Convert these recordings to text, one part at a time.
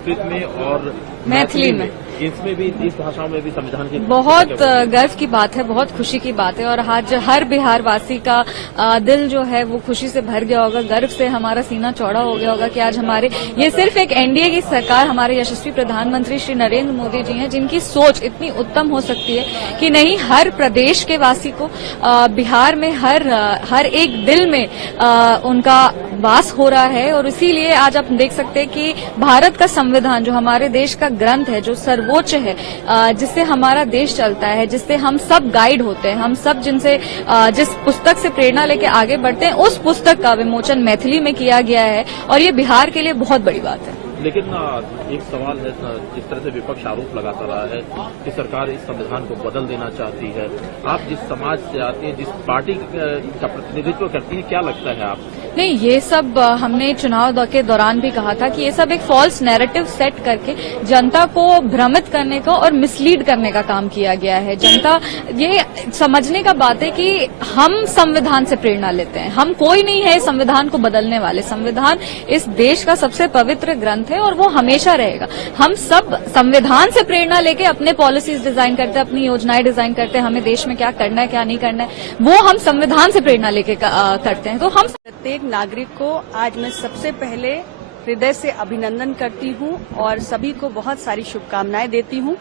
संस्कृत में और मैथिली में, इसमें भी, इस भाषाओं में भी संविधान की बहुत गर्व की बात है, बहुत खुशी की बात है। और आज हर बिहार वासी का दिल जो है वो खुशी से भर गया होगा, गर्व से हमारा सीना चौड़ा हो गया होगा कि आज हमारे ये सिर्फ एक एनडीए की सरकार, हमारे यशस्वी प्रधानमंत्री श्री नरेंद्र मोदी जी हैं जिनकी सोच इतनी उत्तम हो सकती है कि नहीं हर प्रदेश के वासी को बिहार में हर एक दिल में उनका वास हो रहा है। और इसीलिए आज आप देख सकते हैं कि भारत का संविधान जो हमारे देश का ग्रंथ है, जो सर्वोच्च है, जिससे हमारा देश चलता है, जिससे हम सब गाइड होते हैं, हम सब जिस पुस्तक से प्रेरणा लेके आगे बढ़ते हैं, उस पुस्तक का विमोचन मैथिली में किया गया है और ये बिहार के लिए बहुत बड़ी बात है। लेकिन एक सवाल है, जिस तरह से विपक्ष आरोप लगाता रहा है कि सरकार इस संविधान को बदल देना चाहती है। आप जिस समाज से आती हैं, जिस पार्टी का प्रतिनिधित्व करती हैं, क्या लगता है आप? नहीं, ये सब हमने चुनाव के दौरान भी कहा था कि ये सब एक फॉल्स नैरेटिव सेट करके जनता को भ्रमित करने का और मिसलीड करने का काम किया गया है। जनता ये समझने का बात है कि हम संविधान से प्रेरणा लेते हैं, हम कोई नहीं है संविधान को बदलने वाले। संविधान इस देश का सबसे पवित्र ग्रंथ है और वो हमेशा रहेगा। हम सब संविधान से प्रेरणा लेके अपने पॉलिसीज डिजाइन करते हैं, अपनी योजनाएं डिजाइन करते हैं, हमें देश में क्या करना है क्या नहीं करना है, वो हम संविधान से प्रेरणा लेके करते हैं। तो हम प्रत्येक नागरिक को आज मैं सबसे पहले हृदय से अभिनंदन करती हूं और सभी को बहुत सारी शुभकामनाएं देती हूं।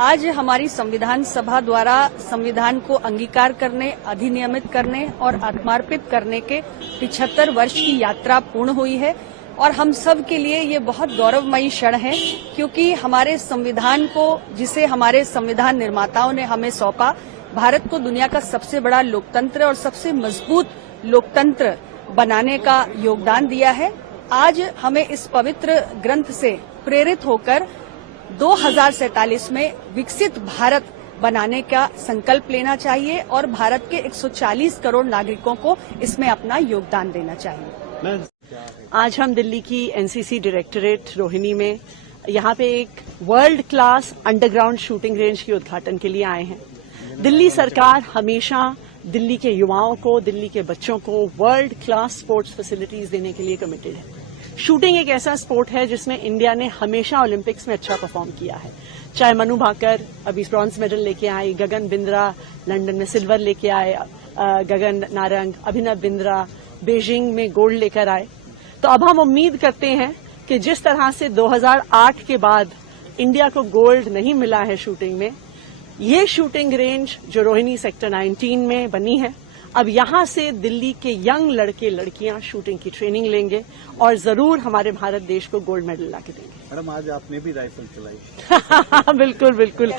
आज हमारी संविधान सभा द्वारा संविधान को अंगीकार करने, अधिनियमित करने और आत्मार्पित करने के 75 वर्ष की यात्रा पूर्ण हुई है और हम सब के लिए ये बहुत गौरवमयी क्षण है, क्योंकि हमारे संविधान को, जिसे हमारे संविधान निर्माताओं ने हमें सौंपा, भारत को दुनिया का सबसे बड़ा लोकतंत्र और सबसे मजबूत लोकतंत्र बनाने का योगदान दिया है। आज हमें इस पवित्र ग्रंथ से प्रेरित होकर 2047 में विकसित भारत बनाने का संकल्प लेना चाहिए और भारत के 140 करोड़ नागरिकों को इसमें अपना योगदान देना चाहिए। आज हम दिल्ली की एनसीसी डायरेक्टरेट रोहिणी में यहाँ पे एक world class underground shooting range के उद्घाटन के लिए आए हैं। दिल्ली सरकार हमेशा दिल्ली के युवाओं को, दिल्ली के बच्चों को वर्ल्ड क्लास स्पोर्ट्स फैसिलिटीज देने के लिए कमिटेड है। शूटिंग एक ऐसा स्पोर्ट है जिसमें इंडिया ने हमेशा ओलंपिक्स में अच्छा परफॉर्म किया है। चाहे मनु भाकर अभी ब्रॉन्ज मेडल लेके आई, गगन बिंद्रा लंदन में सिल्वर लेके आए, गगन नारंग, अभिनव बिंद्रा बीजिंग में गोल्ड लेकर आए। तो अब हम उम्मीद करते हैं कि जिस तरह से 2008 के बाद इंडिया को गोल्ड नहीं मिला है शूटिंग में, ये शूटिंग रेंज जो रोहिणी सेक्टर 19 में बनी है, अब यहां से दिल्ली के यंग लड़के लड़कियां शूटिंग की ट्रेनिंग लेंगे और जरूर हमारे भारत देश को गोल्ड मेडल लाके देंगे। मैडम, आज आपने भी राइफल चलाई। बिल्कुल बिल्कुल।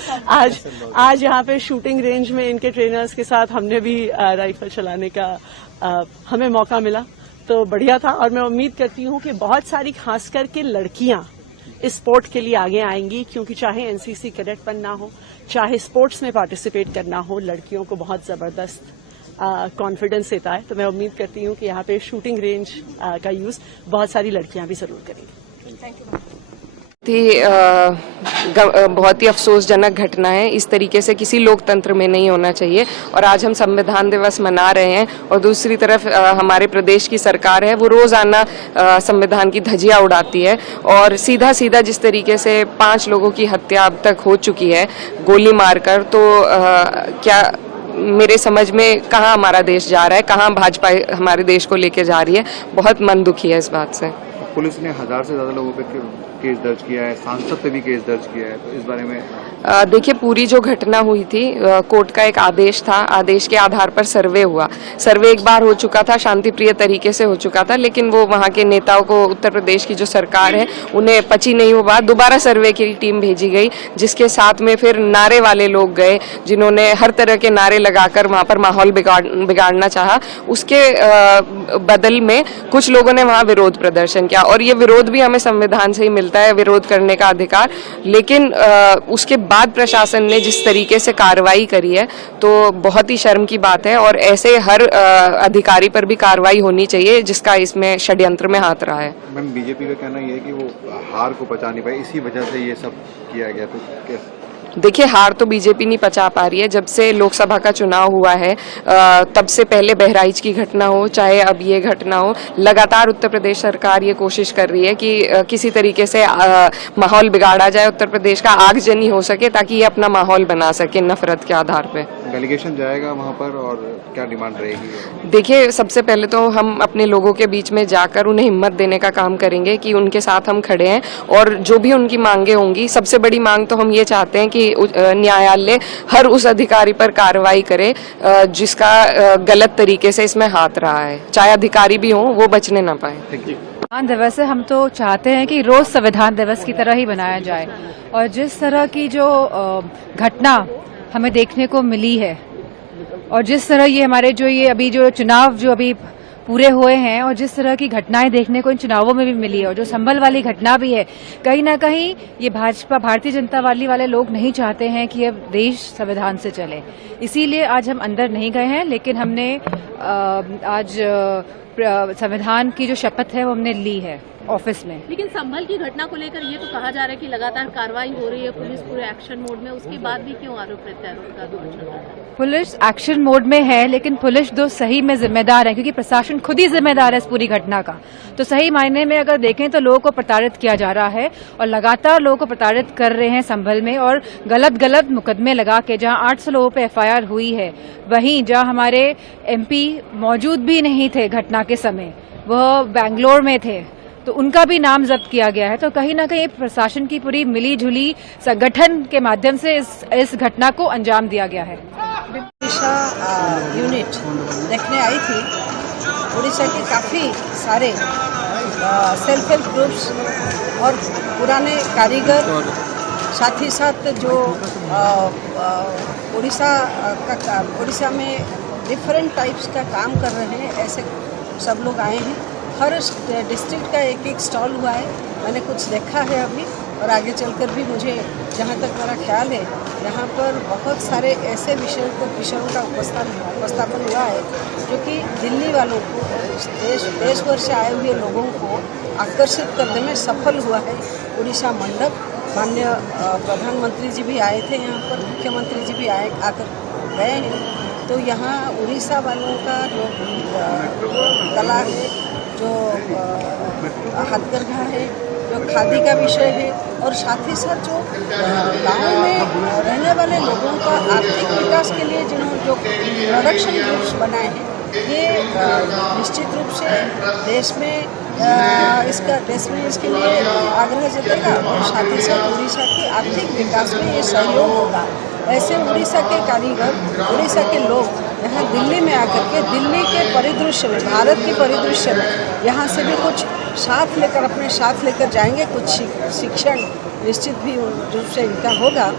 आज यहाँ पे शूटिंग रेंज में इनके ट्रेनर्स के साथ हमने भी राइफल चलाने का हमें मौका मिला, तो बढ़िया था। और मैं उम्मीद करती हूँ कि बहुत सारी खास करके लड़कियां इस स्पोर्ट के लिए आगे आएंगी, क्योंकि चाहे एनसीसी कैडेट बनना हो, चाहे स्पोर्ट्स में पार्टिसिपेट करना हो, लड़कियों को बहुत जबरदस्त कॉन्फिडेंस देता है। तो मैं उम्मीद करती हूँ कि यहाँ पे शूटिंग रेंज का यूज बहुत सारी लड़कियां भी जरूर करेंगी। Thank you. बहुत ही अफसोसजनक घटना है। इस तरीके से किसी लोकतंत्र में नहीं होना चाहिए। और आज हम संविधान दिवस मना रहे हैं और दूसरी तरफ हमारे प्रदेश की सरकार है वो रोजाना संविधान की धज्जियां उड़ाती है। और सीधा सीधा जिस तरीके से 5 लोगों की हत्या अब तक हो चुकी है गोली मारकर, तो क्या मेरे समझ में कहाँ हमारा देश जा रहा है, कहाँ भाजपा हमारे देश को लेके जा रही है। बहुत मन दुखी है इस बात से। पुलिस ने 1000 से ज्यादा लोगों पे केस दर्ज किया है, सांसद पे भी केस दर्ज किया है, तो इस बारे में देखिए, पूरी जो घटना हुई थी, कोर्ट का एक आदेश था, आदेश के आधार पर सर्वे हुआ। सर्वे एक बार हो चुका था, शांतिप्रिय तरीके से हो चुका था, लेकिन वो वहाँ के नेताओं को, उत्तर प्रदेश की जो सरकार है उन्हें पची नहीं वो बात। दोबारा सर्वे की टीम भेजी गई, जिसके साथ में फिर नारे वाले लोग गए जिन्होंने हर तरह के नारे लगाकर वहाँ पर माहौल बिगाड़ना चाहा। उसके बदल में कुछ लोगों ने वहाँ विरोध प्रदर्शन किया और ये विरोध भी हमें संविधान से ही मिलता है, विरोध करने का अधिकार। लेकिन उसके बाद प्रशासन ने जिस तरीके से कार्रवाई करी है तो बहुत ही शर्म की बात है और ऐसे हर अधिकारी पर भी कार्रवाई होनी चाहिए जिसका इसमें षड्यंत्र में हाथ रहा है। मैम, बीजेपी का कहना यह है कि वो हार को पचा नहीं पाए, इसी वजह से ये सब किया गया, तो कैसे? देखिए, हार तो बीजेपी नहीं पचा पा रही है। जब से लोकसभा का चुनाव हुआ है तब से पहले बहराइच की घटना हो, चाहे अब ये घटना हो, लगातार उत्तर प्रदेश सरकार ये कोशिश कर रही है कि किसी तरीके से माहौल बिगाड़ा जाए, उत्तर प्रदेश का आगजनी हो सके, ताकि ये अपना माहौल बना सके नफरत के आधार पे। डेलीगेशन जाएगा वहाँ पर और क्या डिमांड रहेगी? देखिए, सबसे पहले तो हम अपने लोगों के बीच में जाकर उन्हें हिम्मत देने का काम करेंगे कि उनके साथ हम खड़े हैं, और जो भी उनकी मांगे होंगी, सबसे बड़ी मांग तो हम ये चाहते हैं कि न्यायालय हर उस अधिकारी पर कार्रवाई करे जिसका गलत तरीके से इसमें हाथ रहा है, चाहे अधिकारी भी हों, वो बचने ना पाए। संविधान दिवस है, हम तो चाहते हैं कि रोज संविधान दिवस की तरह ही बनाया जाए, और जिस तरह की जो घटना हमें देखने को मिली है, और जिस तरह ये हमारे जो ये अभी जो चुनाव जो अभी पूरे हुए हैं, और जिस तरह की घटनाएं देखने को इन चुनावों में भी मिली है, और जो संभल वाली घटना भी है, कहीं ना कहीं ये भारतीय जनता पार्टी वाले लोग नहीं चाहते हैं कि अब देश संविधान से चले। इसीलिए आज हम अंदर नहीं गए हैं, लेकिन हमने आज संविधान की जो शपथ है वो हमने ली है ऑफिस में। लेकिन संभल की घटना को लेकर ये तो कहा जा रहा है कि लगातार कार्रवाई हो रही है, पुलिस पूरे एक्शन मोड में, उसके बाद भी क्यों आरोप प्रत्यारोप का दौर चल रहा है? पुलिस एक्शन मोड में है, लेकिन पुलिस जो सही में जिम्मेदार है, क्योंकि प्रशासन खुद ही जिम्मेदार है इस पूरी घटना का। तो सही मायने में अगर देखें तो लोगों को प्रताड़ित किया जा रहा है, और लगातार लोगों को प्रताड़ित कर रहे हैं संभल में, और गलत मुकदमे लगा के जहां 800 लोगों पे FIR हुई है, वहीं जहां हमारे MP मौजूद भी नहीं थे घटना के समय, वह बैंगलोर में थे, तो उनका भी नाम जब्त किया गया है। तो कहीं ना कहीं प्रशासन की पूरी मिली जुली संगठन के माध्यम से इस घटना को अंजाम दिया गया है। उड़ीसा यूनिट देखने आई थी। उड़ीसा के काफ़ी सारे सेल्फ हेल्प ग्रुप्स और पुराने कारीगर, साथ ही साथ जो उड़ीसा में डिफरेंट टाइप्स का काम कर रहे हैं, ऐसे सब लोग आए हैं। हर डिस्ट्रिक्ट का एक स्टॉल हुआ है, मैंने कुछ देखा है अभी, और आगे चलकर भी मुझे जहाँ तक मेरा ख्याल है, यहाँ पर बहुत सारे ऐसे विषयों का उपस्थापन हुआ है जो कि दिल्ली वालों को, देश भर से आए हुए लोगों को आकर्षित करने में सफल हुआ है। उड़ीसा मंडप, माननीय प्रधानमंत्री जी भी आए थे यहाँ पर, मुख्यमंत्री जी भी आकर गए हैं। तो यहाँ उड़ीसा वालों का जो कला है, जो हथकरघा है, जो खादी का विषय है, और साथ ही साथ जो गाँव में रहने वाले लोगों का आर्थिक विकास के लिए जिन्होंने जो प्रोडक्शन ग्रुप्स बनाए हैं, ये निश्चित रूप से देश में इसके लिए आग्रह जतेगा, और साथ ही साथ उड़ीसा के आर्थिक विकास में ये सहयोग होगा। ऐसे उड़ीसा के कारीगर, उड़ीसा के लोग यहाँ दिल्ली में आकर के दिल्ली के परिदृश्य में, भारत के परिदृश्य में यहाँ से भी कुछ अपने साथ लेकर जाएंगे, कुछ शिक्षण निश्चित भी रूप से इनका होगा।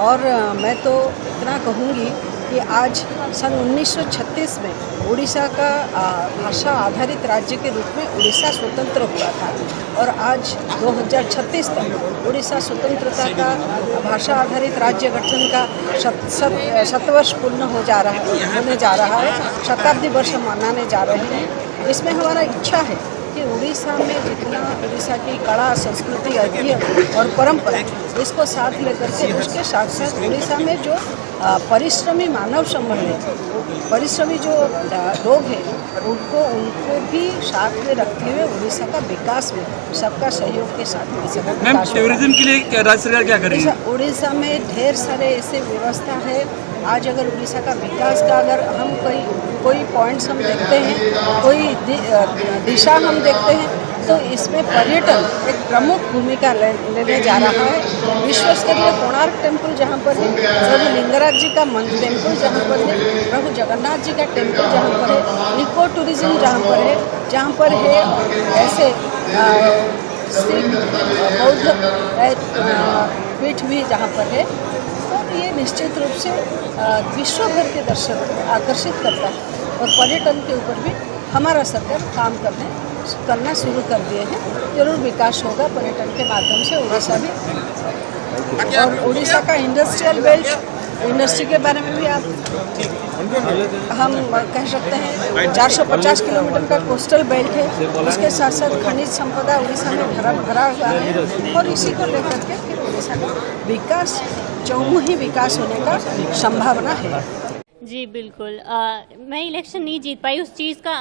और मैं तो इतना कहूँगी कि आज सन 1936 में उड़ीसा का भाषा आधारित राज्य के रूप में उड़ीसा स्वतंत्र हुआ था, और आज 2036 तक उड़ीसा स्वतंत्रता का भाषा आधारित राज्य गठन का 7 वर्ष पूर्ण होने जा रहा है, शताब्दी वर्ष मनाने जा रहे हैं। इसमें हमारा इच्छा है कि उड़ीसा में जितना उड़ीसा की कला, संस्कृति, ऐतिह्य और परंपरा, इसको साथ लेकर के, उसके साथ साथ उड़ीसा में जो परिश्रमी मानव संबंध है, परिश्रमी जो लोग हैं, उनको भी साथ में रखते हुए उड़ीसा का विकास में सबका सहयोग के साथ टूरिज्म के लिए राज्य सरकार क्या करेगी? उड़ीसा में ढेर सारे ऐसे व्यवस्था है। आज अगर उड़ीसा का विकास का अगर हम कोई पॉइंट्स हम देखते हैं, कोई दिशा हम देखते हैं, तो इसमें पर्यटन एक प्रमुख भूमिका लेने जा रहा है। विश्व स्तरीय कोणार्क टेम्पल जहाँ पर है, प्रभु लिंगराज जी का टेम्पल जहाँ पर है, प्रभु जगन्नाथ जी का टेम्पल जहाँ पर है, इको टूरिज्म जहाँ पर है, ऐसे सिख बौद्ध पीठ भी जहाँ पर है, तो ये निश्चित रूप से विश्व भर के दर्शकों को आकर्षित करता है। और पर्यटन के ऊपर भी हमारा सरकार काम करना शुरू कर दिए हैं। जरूर विकास होगा पर्यटन के माध्यम से उड़ीसा भी। और उड़ीसा का इंडस्ट्रियल बेल्ट, इंडस्ट्री के बारे में भी हम कह सकते हैं 450 किलोमीटर का कोस्टल बेल्ट है, उसके साथ साथ खनिज संपदा उड़ीसा में भरा हुआ है, और इसी को लेकर के फिर उड़ीसा का विकास चौमुखी विकास होने का संभावना है। जी बिल्कुल, मैं इलेक्शन नहीं जीत पाई, उस चीज़ का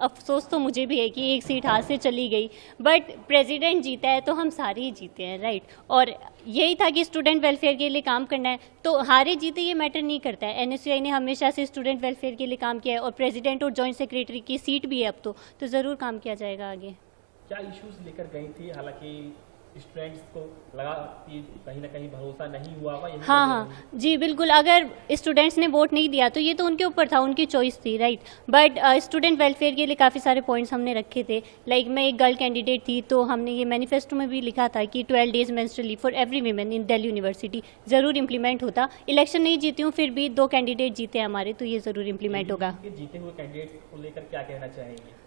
अफसोस तो मुझे भी है कि एक सीट हाथ से चली गई, बट प्रेसिडेंट जीता है तो हम सारे ही जीते हैं, राइट। और यही था कि स्टूडेंट वेलफेयर के लिए काम करना है, तो हारे जीते ये मैटर नहीं करता है। एनएसयूआई ने हमेशा से स्टूडेंट वेलफेयर के लिए काम किया है और प्रेसिडेंट और जॉइंट सेक्रेटरी की सीट भी है अब तो ज़रूर काम किया जाएगा आगे। क्या इश्यूज लेकर गई थी? हालांकि स्टूडेंट्स को लगा कि कहीं ना कहीं भरोसा नहीं हुआ होगा। हाँ, जी बिल्कुल, अगर स्टूडेंट्स ने वोट नहीं दिया तो ये तो उनके ऊपर था, उनकी चॉइस थी, राइट। बट स्टूडेंट वेलफेयर के लिए काफ़ी सारे पॉइंट्स हमने रखे थे। लाइक मैं एक गर्ल कैंडिडेट थी, तो हमने ये मैनिफेस्टो में भी लिखा था कि 12 days menstrual leave for every women in Delhi university ज़रूर इम्प्लीमेंट होता। इलेक्शन नहीं जीती हूँ, फिर भी 2 कैंडिडेट जीते हमारे, तो ये ज़रूर इम्प्लीमेंट होगा। जीते हुए कैंडिडेट को लेकर क्या कहना चाहेंगे?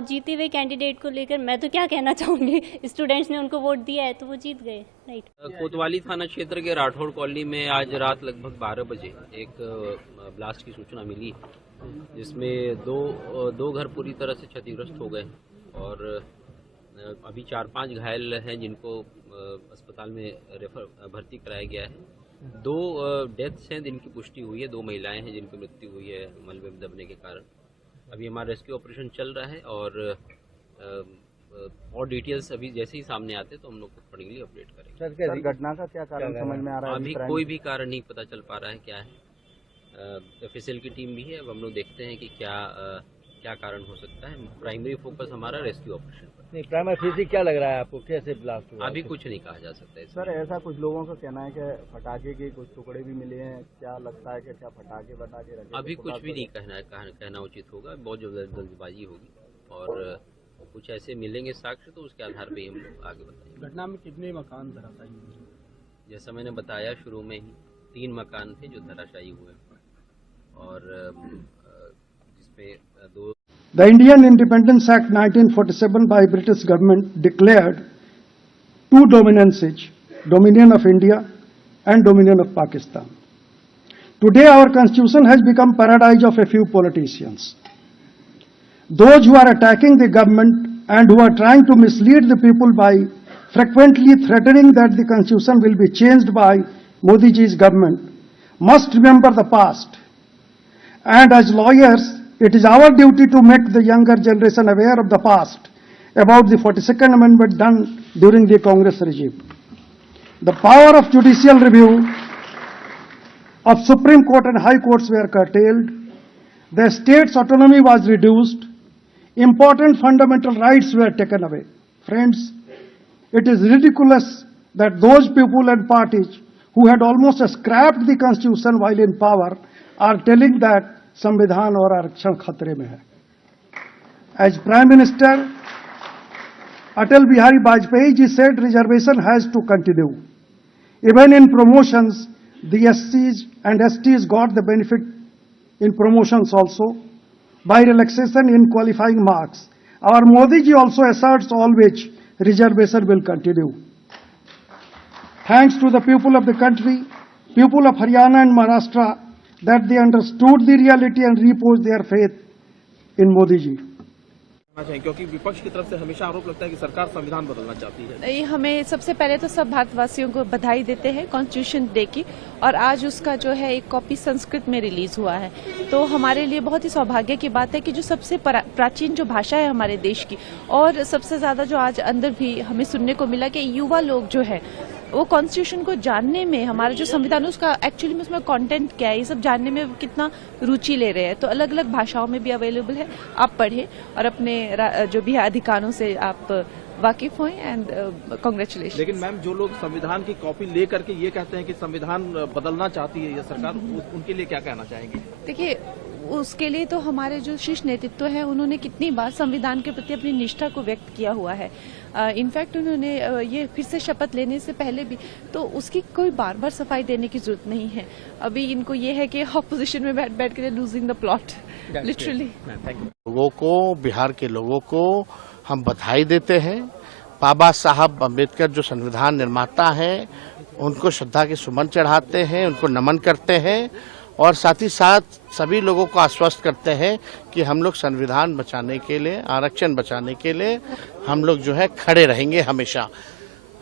जीते हुए कैंडिडेट को लेकर मैं तो क्या कहना चाहूँगी, स्टूडेंट्स ने उनको वोट दिया है तो वो जीत गए, राइट। कोतवाली थाना क्षेत्र के राठौड़ कॉलोनी में आज रात लगभग 12 बजे एक ब्लास्ट की सूचना मिली, जिसमें दो घर पूरी तरह से क्षतिग्रस्त हो गए और अभी 4-5 घायल हैं जिनको अस्पताल में भर्ती कराया गया है। 2 डेथ्स हैं जिनकी पुष्टि हुई है, 2 महिलाएं हैं जिनकी मृत्यु हुई है मलबे में दबने के कारण। अभी हमारा रेस्क्यू ऑपरेशन चल रहा है और डिटेल्स अभी जैसे ही सामने आते तो हम लोग अकॉर्डिंगली अपडेट करेंगे। सर, घटना का क्या कारण समझ में आ रहा है? अभी कोई भी कारण नहीं पता चल पा रहा है क्या है। एफएसएल की टीम भी है, अब हम लोग देखते हैं कि क्या कारण हो सकता है। प्राइमरी फोकस हमारा रेस्क्यू ऑपरेशन पर। नहीं, प्राइमरी फिजिक क्या लग रहा है आपको, कैसे ब्लास्ट हुआ? अभी कुछ नहीं कहा जा सकता है। सर, ऐसा कुछ लोगों का कहना है कि फटाके के कुछ टुकड़े भी मिले हैं, क्या लगता है कि क्या फटाके बता के रखे? अभी कुछ भी नहीं कहना उचित होगा, बहुत जल्दबाजी होगी और कुछ ऐसे मिलेंगे साक्ष्य तो उसके आधार पे हम लोग आगे बताएंगे। घटना में कितने मकान धराशायी हुए? जैसा मैंने बताया शुरू में ही 3 मकान थे जो धराशायी हुए और जिसमें 2। The Indian Independence Act 1947 by British government declared 2 dominances, Dominion of India and Dominion of Pakistan. Today our constitution has become paradise of a few politicians. Those who are attacking the government and who are trying to mislead the people by frequently threatening that the constitution will be changed by Modi ji's government must remember the past. And as lawyers, it is our duty to make the younger generation aware of the past about the 42nd Amendment done during the Congress regime. The power of judicial review of Supreme Court and High Courts were curtailed. The state's autonomy was reduced. Important fundamental rights were taken away. Friends, it is ridiculous that those people and parties who had almost scrapped the Constitution while in power are telling that संविधान और आरक्षण खतरे में है। As Prime Minister Atal Bihari Vajpayee ji said, reservation has to continue. Even in promotions, the SCs and STs got the benefit in promotions also by relaxation in qualifying marks. Our Modi ji also asserts always reservation will continue. Thanks to the people of the country, people of Haryana and Maharashtra, that they understood the reality and reposed their faith in Modi ji. क्योंकि विपक्ष की तरफ से हमेशा आरोप लगता है कि सरकार संविधान बदलना चाहती है। नहीं, हमें सबसे पहले तो सब भारतवासियों को बधाई देते हैं कॉन्स्टिट्यूशन डे की, और आज उसका जो है एक कॉपी संस्कृत में रिलीज हुआ है, तो हमारे लिए बहुत ही सौभाग्य की बात है कि जो सबसे प्राचीन जो भाषा है हमारे देश की, और सबसे ज्यादा जो आज अंदर भी हमें सुनने को मिला कि युवा लोग जो है वो कॉन्स्टिट्यूशन को जानने में, हमारा जो संविधान उसका एक्चुअली में उसमें कंटेंट क्या है, ये सब जानने में कितना रुचि ले रहे हैं। तो अलग अलग भाषाओं में भी अवेलेबल है, आप पढ़ें और अपने जो भी अधिकारों से आप वाकिफ हों, एंड कांग्रेचुलेशन। लेकिन मैम, जो लोग संविधान की कॉपी ले करके ये कहते हैं कि संविधान बदलना चाहती है ये सरकार, उनके लिए क्या कहना चाहेंगे? देखिए, उसके लिए तो हमारे जो शीर्ष नेतृत्व है उन्होंने कितनी बार संविधान के प्रति अपनी निष्ठा को व्यक्त किया हुआ है। इनफैक्ट उन्होंने ये फिर से शपथ लेने से पहले भी, तो उसकी कोई बार बार सफाई देने की जरूरत नहीं है। अभी इनको ये है कि ऑपोजिशन में बैठ कर लूजिंग द प्लॉट लिटरली। लोगों को, बिहार के लोगों को हम बधाई देते हैं। बाबा साहब अम्बेडकर जो संविधान निर्माता हैं उनको श्रद्धा के सुमन चढ़ाते हैं, उनको नमन करते हैं, और साथ ही साथ सभी लोगों को आश्वस्त करते हैं कि हम लोग संविधान बचाने के लिए, आरक्षण बचाने के लिए हम लोग जो है खड़े रहेंगे हमेशा।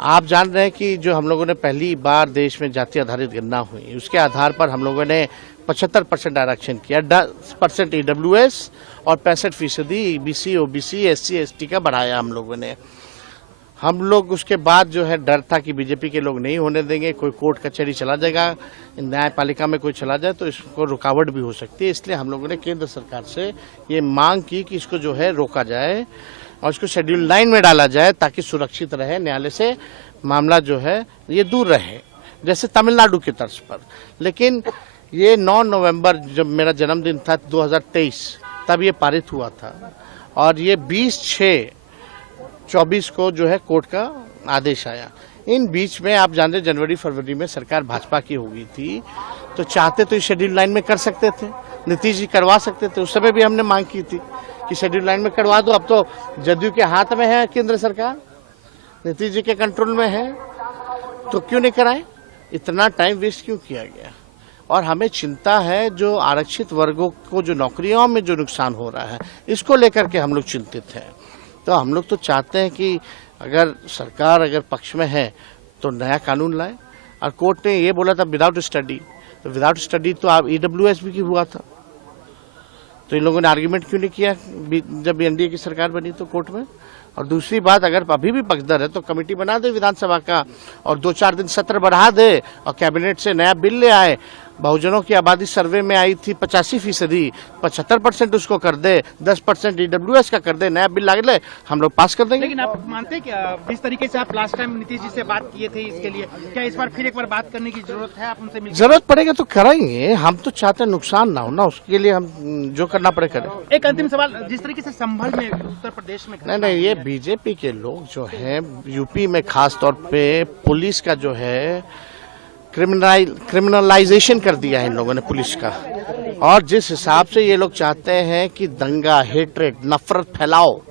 आप जान रहे हैं कि जो हम लोगों ने पहली बार देश में जाति आधारित गणना हुई, उसके आधार पर हम लोगों ने 75% आरक्षण किया, 10% EWS और 65% EBC, OBC, SC, ST का बढ़ाया हम लोगों ने। हम लोग उसके बाद जो है डर था कि बीजेपी के लोग नहीं होने देंगे, कोई कोर्ट कचहरी चला जाएगा, न्यायपालिका में कोई चला जाए तो इसको रुकावट भी हो सकती है। इसलिए हम लोगों ने केंद्र सरकार से ये मांग की कि इसको जो है रोका जाए और इसको शेड्यूल 9 में डाला जाए ताकि सुरक्षित रहे, न्यायालय से मामला जो है ये दूर रहे, जैसे तमिलनाडु की तर्ज पर। लेकिन ये 9 नवंबर जब मेरा जन्मदिन था 2023, तब ये पारित हुआ था और ये 20/6/24 को जो है कोर्ट का आदेश आया। इन बीच में आप जानते जनवरी फरवरी में सरकार भाजपा की हो गई थी, तो चाहते तो शेड्यूल 9 में कर सकते थे, नीतीश जी करवा सकते थे। उस समय भी हमने मांग की थी कि शेड्यूल 9 में करवा दो। अब तो जदयू के हाथ में है केंद्र सरकार, नीतीश जी के कंट्रोल में है, तो क्यों नहीं कराए? इतना टाइम वेस्ट क्यों किया गया? और हमें चिंता है जो आरक्षित वर्गों को जो नौकरियों में जो नुकसान हो रहा है, इसको लेकर के हम लोग चिंतित हैं। तो हम लोग तो चाहते हैं कि अगर सरकार अगर पक्ष में है तो नया कानून लाए। और कोर्ट ने ये बोला था विदाउट स्टडी, तो विदाउट स्टडी तो आप EWS भी हुआ था, तो इन लोगों ने आर्ग्यूमेंट क्यों नहीं किया जब NDA की सरकार बनी तो कोर्ट में? और दूसरी बात, अगर अभी भी पक्षधर है तो कमेटी बना दे विधानसभा का और 2-4 दिन सत्र बढ़ा दे और कैबिनेट से नया बिल ले आए। बहुजनों की आबादी सर्वे में आई थी 85%, 75% उसको कर दे, 10% EWS का कर दे, नया बिल ला ले, हम लोग पास कर देंगे। लेकिन आप मानते हैं क्या जिस तरीके से आप लास्ट टाइम नीतीश जी से बात किए थे इसके लिए, क्या इस बार फिर एक बार बात करने की जरूरत है? आप उनसे जरूरत पड़ेगा तो कराएंगे, हम तो चाहते हैं नुकसान ना हो ना, उसके लिए हम जो करना पड़े करें। एक अंतिम सवाल, जिस तरीके से संभल में उत्तर प्रदेश में नहीं, ये बीजेपी के लोग जो है यूपी में खास तौर पे पुलिस का जो है क्रिमिनलाइजेशन कर दिया है इन लोगों ने पुलिस का। और जिस हिसाब से ये लोग चाहते हैं कि दंगा, हेट्रेड, नफरत फैलाओ,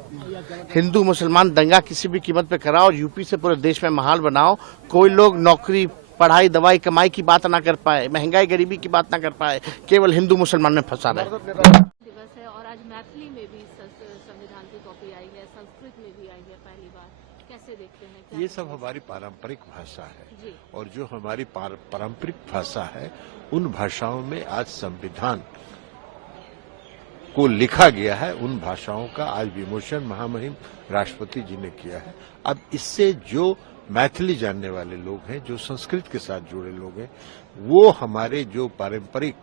हिंदू मुसलमान दंगा किसी भी कीमत पे कराओ और यूपी से पूरे देश में माहौल बनाओ, कोई लोग नौकरी, पढ़ाई, दवाई, कमाई की बात ना कर पाए, महंगाई, गरीबी की बात ना कर पाए, केवल हिंदू मुसलमान में फंसा रहे। दिवस है और आज मैथिली में भी संविधान की कॉपी आई है, संस्कृत में भी आई है पहली बार, कैसे देखते हैं? ये सब हमारी पारंपरिक भाषा है और जो हमारी पारंपरिक भाषा है उन भाषाओं में आज संविधान को लिखा गया है, उन भाषाओं का आज विमोचन महामहिम राष्ट्रपति जी ने किया है। अब इससे जो मैथिली जानने वाले लोग हैं, जो संस्कृत के साथ जुड़े लोग हैं, वो हमारे जो पारंपरिक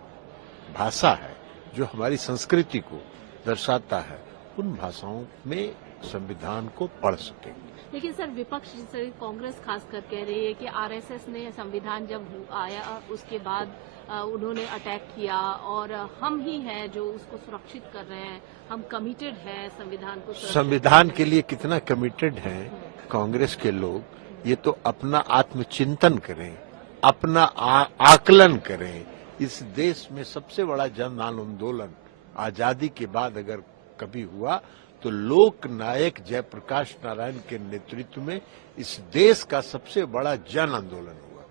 भाषा है, जो हमारी संस्कृति को दर्शाता है, उन भाषाओं में संविधान को पढ़ सकेंगे। लेकिन सर, विपक्ष जैसे कांग्रेस खासकर कह रही है कि आरएसएस ने संविधान जब आया उसके बाद उन्होंने अटैक किया और हम ही हैं जो उसको सुरक्षित कर रहे हैं, हम कमिटेड हैं संविधान को। संविधान के लिए कितना कमिटेड हैं कांग्रेस के लोग, ये तो अपना आत्मचिंतन करें, अपना आकलन करें। इस देश में सबसे बड़ा जन आंदोलन आजादी के बाद अगर कभी हुआ तो लोक नायक जयप्रकाश नारायण के नेतृत्व में इस देश का सबसे बड़ा जन आंदोलन हुआ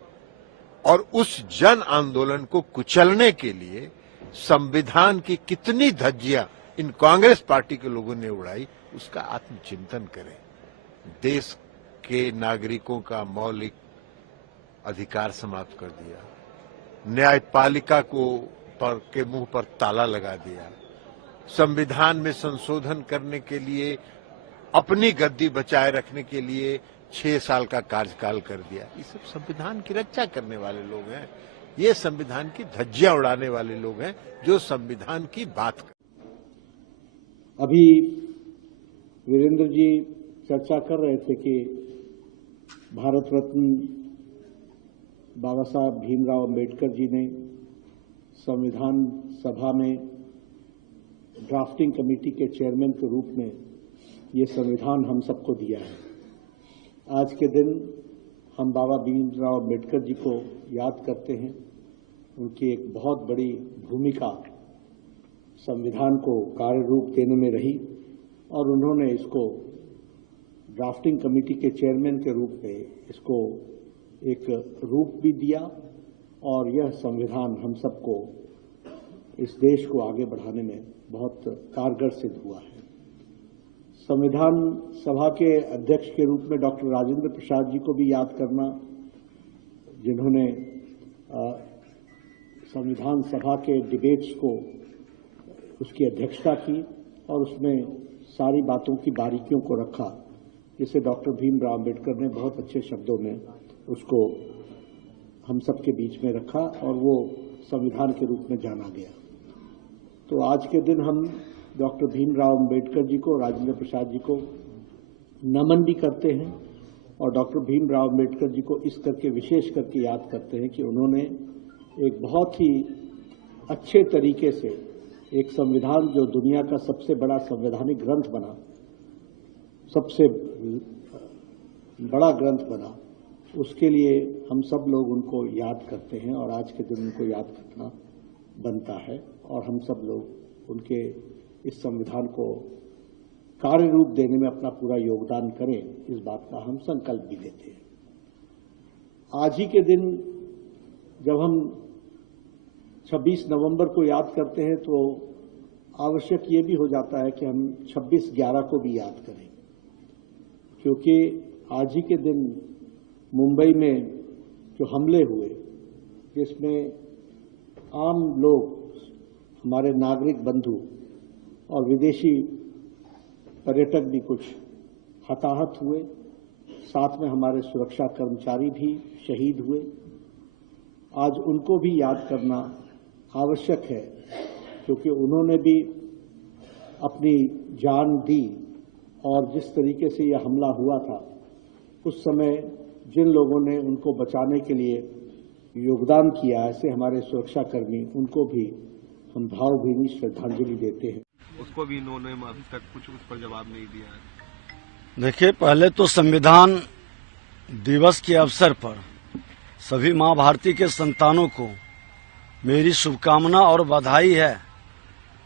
और उस जन आंदोलन को कुचलने के लिए संविधान की कितनी धज्जियां इन कांग्रेस पार्टी के लोगों ने उड़ाई, उसका आत्मचिंतन करें। देश के नागरिकों का मौलिक अधिकार समाप्त कर दिया, न्यायपालिका के मुंह पर ताला लगा दिया, संविधान में संशोधन करने के लिए, अपनी गद्दी बचाए रखने के लिए 6 साल का कार्यकाल कर दिया। ये सब संविधान की रक्षा करने वाले लोग हैं, ये संविधान की धज्जियां उड़ाने वाले लोग हैं जो संविधान की बात कर। अभी वीरेंद्र जी चर्चा कर रहे थे कि भारत रत्न बाबा साहब भीमराव अंबेडकर जी ने संविधान सभा में ड्राफ्टिंग कमेटी के चेयरमैन के रूप में ये संविधान हम सबको दिया है। आज के दिन हम बाबा भीमराव अंबेडकर जी को याद करते हैं। उनकी एक बहुत बड़ी भूमिका संविधान को कार्य रूप देने में रही और उन्होंने इसको ड्राफ्टिंग कमेटी के चेयरमैन के रूप में इसको एक रूप भी दिया और यह संविधान हम सबको, इस देश को आगे बढ़ाने में बहुत कारगर सिद्ध हुआ है। संविधान सभा के अध्यक्ष के रूप में डॉक्टर राजेंद्र प्रसाद जी को भी याद करना, जिन्होंने संविधान सभा के डिबेट्स को उसकी अध्यक्षता की और उसमें सारी बातों की बारीकियों को रखा, जिसे डॉक्टर भीमराव अम्बेडकर ने बहुत अच्छे शब्दों में उसको हम सबके बीच में रखा और वो संविधान के रूप में जाना गया। तो आज के दिन हम डॉक्टर भीमराव अम्बेडकर जी को, राजेंद्र प्रसाद जी को नमन भी करते हैं और डॉक्टर भीमराव अम्बेडकर जी को इस करके विशेष करके याद करते हैं कि उन्होंने एक बहुत ही अच्छे तरीके से एक संविधान जो दुनिया का सबसे बड़ा संवैधानिक ग्रंथ बना, सबसे बड़ा ग्रंथ बना, उसके लिए हम सब लोग उनको याद करते हैं और आज के दिन उनको याद करना बनता है और हम सब लोग उनके इस संविधान को कार्य रूप देने में अपना पूरा योगदान करें, इस बात का हम संकल्प भी लेते हैं। आज ही के दिन जब हम 26 नवंबर को याद करते हैं तो आवश्यक ये भी हो जाता है कि हम 26/11 को भी याद करें, क्योंकि आज ही के दिन मुंबई में जो हमले हुए, जिसमें आम लोग, हमारे नागरिक बंधु और विदेशी पर्यटक भी कुछ हताहत हुए, साथ में हमारे सुरक्षा कर्मचारी भी शहीद हुए। आज उनको भी याद करना आवश्यक है, क्योंकि उन्होंने भी अपनी जान दी और जिस तरीके से यह हमला हुआ था, उस समय जिन लोगों ने उनको बचाने के लिए योगदान किया, ऐसे हमारे सुरक्षाकर्मी, उनको भी हम भावभीनी श्रद्धांजलि देते हैं। उसको भी इन्होंने अभी तक कुछ उस पर जवाब नहीं दिया है। देखिए, पहले तो संविधान दिवस के अवसर पर सभी माँ भारती के संतानों को मेरी शुभकामना और बधाई है।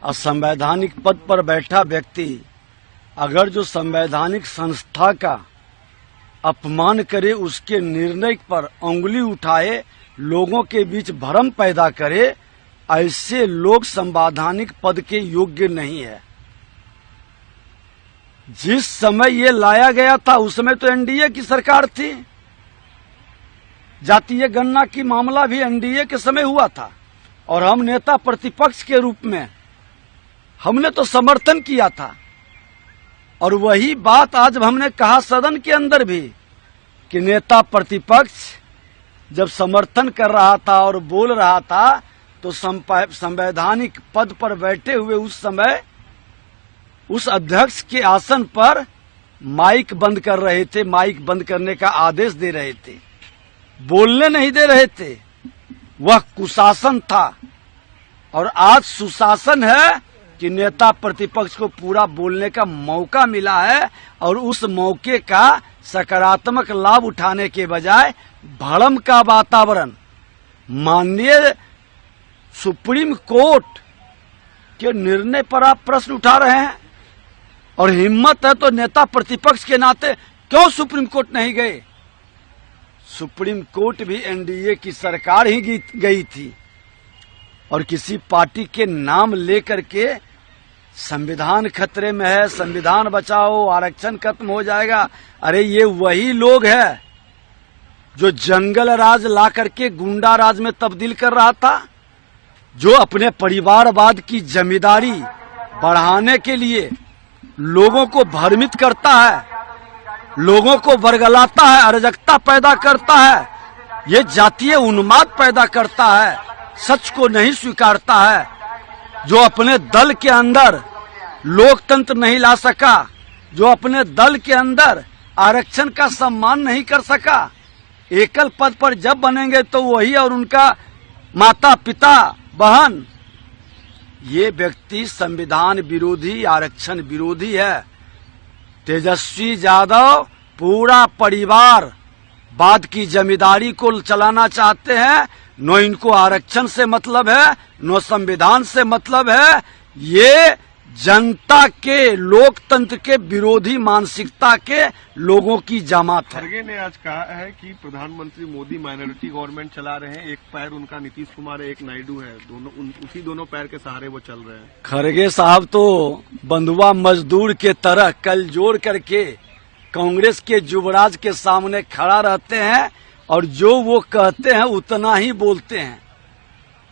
असंवैधानिक पद पर बैठा व्यक्ति अगर जो संवैधानिक संस्था का अपमान करे, उसके निर्णय पर उंगली उठाए, लोगों के बीच भ्रम पैदा करे, ऐसे लोग संवैधानिक पद के योग्य नहीं है। जिस समय ये लाया गया था उस समय तो एनडीए की सरकार थी, जातीय गणना की मामला भी एनडीए के समय हुआ था और हम नेता प्रतिपक्ष के रूप में हमने तो समर्थन किया था। और वही बात आज हमने कहा सदन के अंदर भी कि नेता प्रतिपक्ष जब समर्थन कर रहा था और बोल रहा था तो संवैधानिक पद पर बैठे हुए उस समय उस अध्यक्ष के आसन पर माइक बंद कर रहे थे, माइक बंद करने का आदेश दे रहे थे, बोलने नहीं दे रहे थे। वह कुशासन था और आज सुशासन है कि नेता प्रतिपक्ष को पूरा बोलने का मौका मिला है और उस मौके का सकारात्मक लाभ उठाने के बजाय भ्रम का वातावरण, माननीय सुप्रीम कोर्ट के निर्णय पर आप प्रश्न उठा रहे हैं। और हिम्मत है तो नेता प्रतिपक्ष के नाते क्यों सुप्रीम कोर्ट नहीं गए? सुप्रीम कोर्ट भी एनडीए की सरकार ही गई थी और किसी पार्टी के नाम लेकर के संविधान खतरे में है, संविधान बचाओ, आरक्षण खत्म हो जाएगा। अरे ये वही लोग हैं जो जंगल राज ला करके गुंडा राज में तब्दील कर रहा था, जो अपने परिवारवाद की जमींदारी बढ़ाने के लिए लोगों को भ्रमित करता है, लोगों को वर्गलाता है, अराजकता पैदा करता है, ये जातीय उन्माद पैदा करता है, सच को नहीं स्वीकारता है, जो अपने दल के अंदर लोकतंत्र नहीं ला सका, जो अपने दल के अंदर आरक्षण का सम्मान नहीं कर सका। एकल पद पर जब बनेंगे तो वही और उनका माता पिता बहन, ये व्यक्ति संविधान विरोधी, आरक्षण विरोधी है। तेजस्वी यादव पूरा परिवार बाद की जमींदारी को चलाना चाहते हैं। न इनको आरक्षण से मतलब है, न संविधान से मतलब है। ये जनता के, लोकतंत्र के विरोधी मानसिकता के लोगों की जमात है। खरगे ने आज कहा है कि प्रधानमंत्री मोदी माइनॉरिटी गवर्नमेंट चला रहे हैं, एक पैर उनका नीतीश कुमार है, एक नायडू है, उसी दोनों पैर के सहारे वो चल रहे हैं। खरगे साहब तो बंधुआ मजदूर के तरह कल जोड़ करके कांग्रेस के युवराज के सामने खड़ा रहते हैं और जो वो कहते हैं उतना ही बोलते हैं।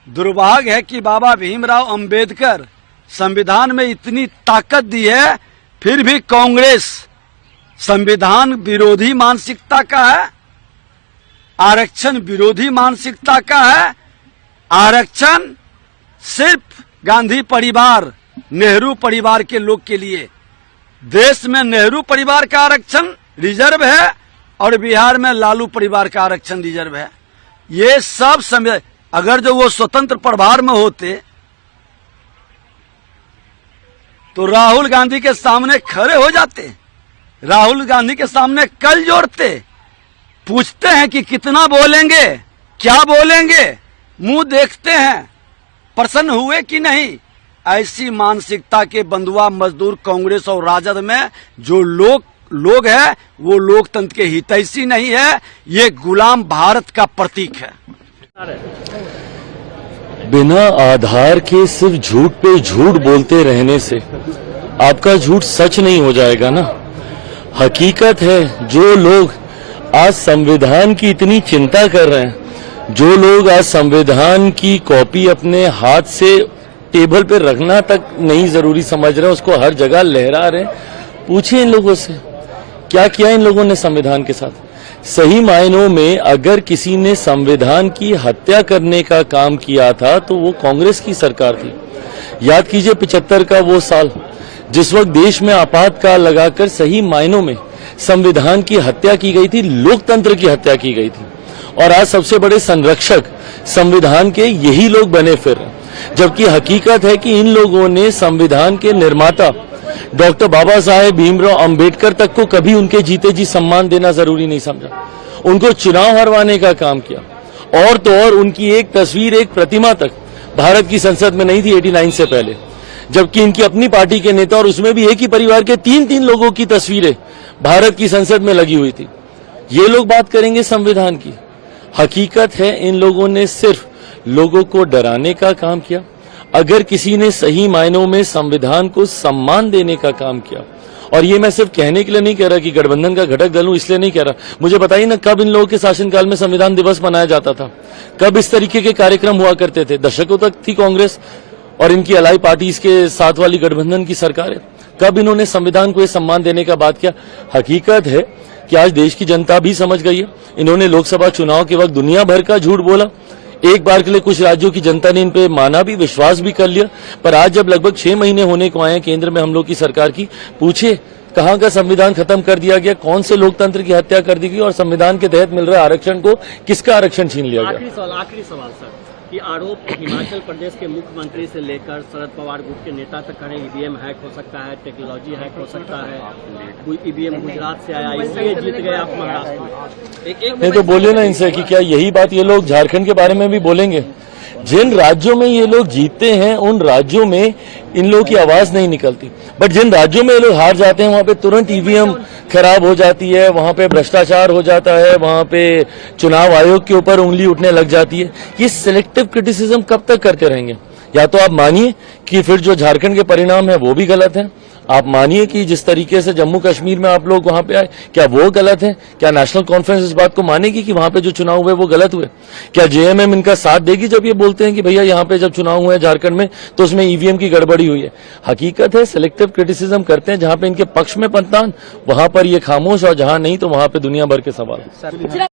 दुर्भाग्य है कि बाबा भीमराव अंबेडकर संविधान में इतनी ताकत दी है, फिर भी कांग्रेस संविधान विरोधी मानसिकता का है, आरक्षण विरोधी मानसिकता का है। आरक्षण सिर्फ गांधी परिवार, नेहरू परिवार के लोग के लिए। देश में नेहरू परिवार का आरक्षण रिजर्व है और बिहार में लालू परिवार का आरक्षण रिजर्व है। ये सब समय अगर जो वो स्वतंत्र प्रभार में होते तो राहुल गांधी के सामने खड़े हो जाते, राहुल गांधी के सामने कल जोड़ते। पूछते हैं कि कितना बोलेंगे, क्या बोलेंगे, मुंह देखते हैं, प्रसन्न हुए कि नहीं। ऐसी मानसिकता के बंधुआ मजदूर कांग्रेस और राजद में जो लोग है वो लोकतंत्र के हितैषी नहीं है, ये गुलाम भारत का प्रतीक है। बिना आधार के सिर्फ झूठ पे झूठ बोलते रहने से आपका झूठ सच नहीं हो जाएगा ना। हकीकत है, जो लोग आज संविधान की इतनी चिंता कर रहे हैं, जो लोग आज संविधान की कॉपी अपने हाथ से टेबल पे रखना तक नहीं जरूरी समझ रहे हैं, उसको हर जगह लहरा रहे हैं, पूछिए इन लोगों से क्या किया इन लोगों ने संविधान के साथ। सही मायनों में अगर किसी ने संविधान की हत्या करने का काम किया था तो वो कांग्रेस की सरकार थी। याद कीजिए 75 का वो साल जिस वक्त देश में आपातकाल लगाकर सही मायनों में संविधान की हत्या की गई थी, लोकतंत्र की हत्या की गई थी। और आज सबसे बड़े संरक्षक संविधान के यही लोग बने फिर, जबकि हकीकत है कि इन लोगों ने संविधान के निर्माता डॉक्टर बाबा साहेब भीमराव अंबेडकर तक को कभी उनके जीते जी सम्मान देना जरूरी नहीं समझा। उनको चुनाव हरवाने का काम किया। और तो और उनकी एक तस्वीर, एक प्रतिमा तक भारत की संसद में नहीं थी 89 से पहले, जबकि इनकी अपनी पार्टी के नेता और उसमें भी एक ही परिवार के 3-3 लोगों की तस्वीरें भारत की संसद में लगी हुई थी। ये लोग बात करेंगे संविधान की। हकीकत है इन लोगों ने सिर्फ लोगों को डराने का काम किया। अगर किसी ने सही मायनों में संविधान को सम्मान देने का काम किया, और ये मैं सिर्फ कहने के लिए नहीं कह रहा कि गठबंधन का घटक दल हूं इसलिए नहीं कह रहा, मुझे बताइए ना कब इन लोगों के शासनकाल में संविधान दिवस मनाया जाता था, कब इस तरीके के कार्यक्रम हुआ करते थे। दशकों तक थी कांग्रेस और इनकी अलाई पार्टीज के साथ वाली गठबंधन की सरकारें, कब इन्होंने संविधान को ये सम्मान देने का बात किया। हकीकत है कि आज देश की जनता भी समझ गई है। इन्होंने लोकसभा चुनाव के वक्त दुनिया भर का झूठ बोला, एक बार के लिए कुछ राज्यों की जनता ने इन पे माना भी, विश्वास भी कर लिया, पर आज जब लगभग 6 महीने होने को आए हैं केंद्र में हम लोग की सरकार की, पूछे कहां का संविधान खत्म कर दिया गया, कौन से लोकतंत्र की हत्या कर दी गई और संविधान के तहत मिल रहे आरक्षण को किसका आरक्षण छीन लिया गया। आखिरी सवाल सर, कि आरोप हिमाचल प्रदेश के मुख्यमंत्री से लेकर शरद पवार गुट के नेता तक करें ईवीएम हैक हो सकता है, टेक्नोलॉजी हैक हो सकता है, कोई ईवीएम गुजरात से आया इसलिए जीत गए आप महाराष्ट्र में। नहीं तो बोलिए ना इनसे कि क्या यही बात ये लोग झारखंड के बारे में भी बोलेंगे। जिन राज्यों में ये लोग जीतते हैं उन राज्यों में इन लोगों की आवाज नहीं निकलती, बट जिन राज्यों में ये लोग हार जाते हैं वहां पे तुरंत ईवीएम खराब हो जाती है, वहां पे भ्रष्टाचार हो जाता है, वहां पे चुनाव आयोग के ऊपर उंगली उठने लग जाती है। ये सिलेक्टिव क्रिटिसिज्म कब तक करते रहेंगे। या तो आप मानिए कि फिर जो झारखंड के परिणाम है वो भी गलत है, आप मानिए कि जिस तरीके से जम्मू कश्मीर में आप लोग वहां पे आए क्या वो गलत है, क्या नेशनल कॉन्फ्रेंस इस बात को मानेगी कि वहां पे जो चुनाव हुए वो गलत हुए, क्या जेएमएम इनका साथ देगी जब ये बोलते हैं कि भैया यहाँ पे जब चुनाव हुए झारखंड में तो उसमें ईवीएम की गड़बड़ी हुई है। हकीकत है सिलेक्टिव क्रिटिसिज्म करते हैं, जहां पे इनके पक्ष में पंतान वहां पर ये खामोश और जहां नहीं तो वहां पे दुनिया भर के सवाल।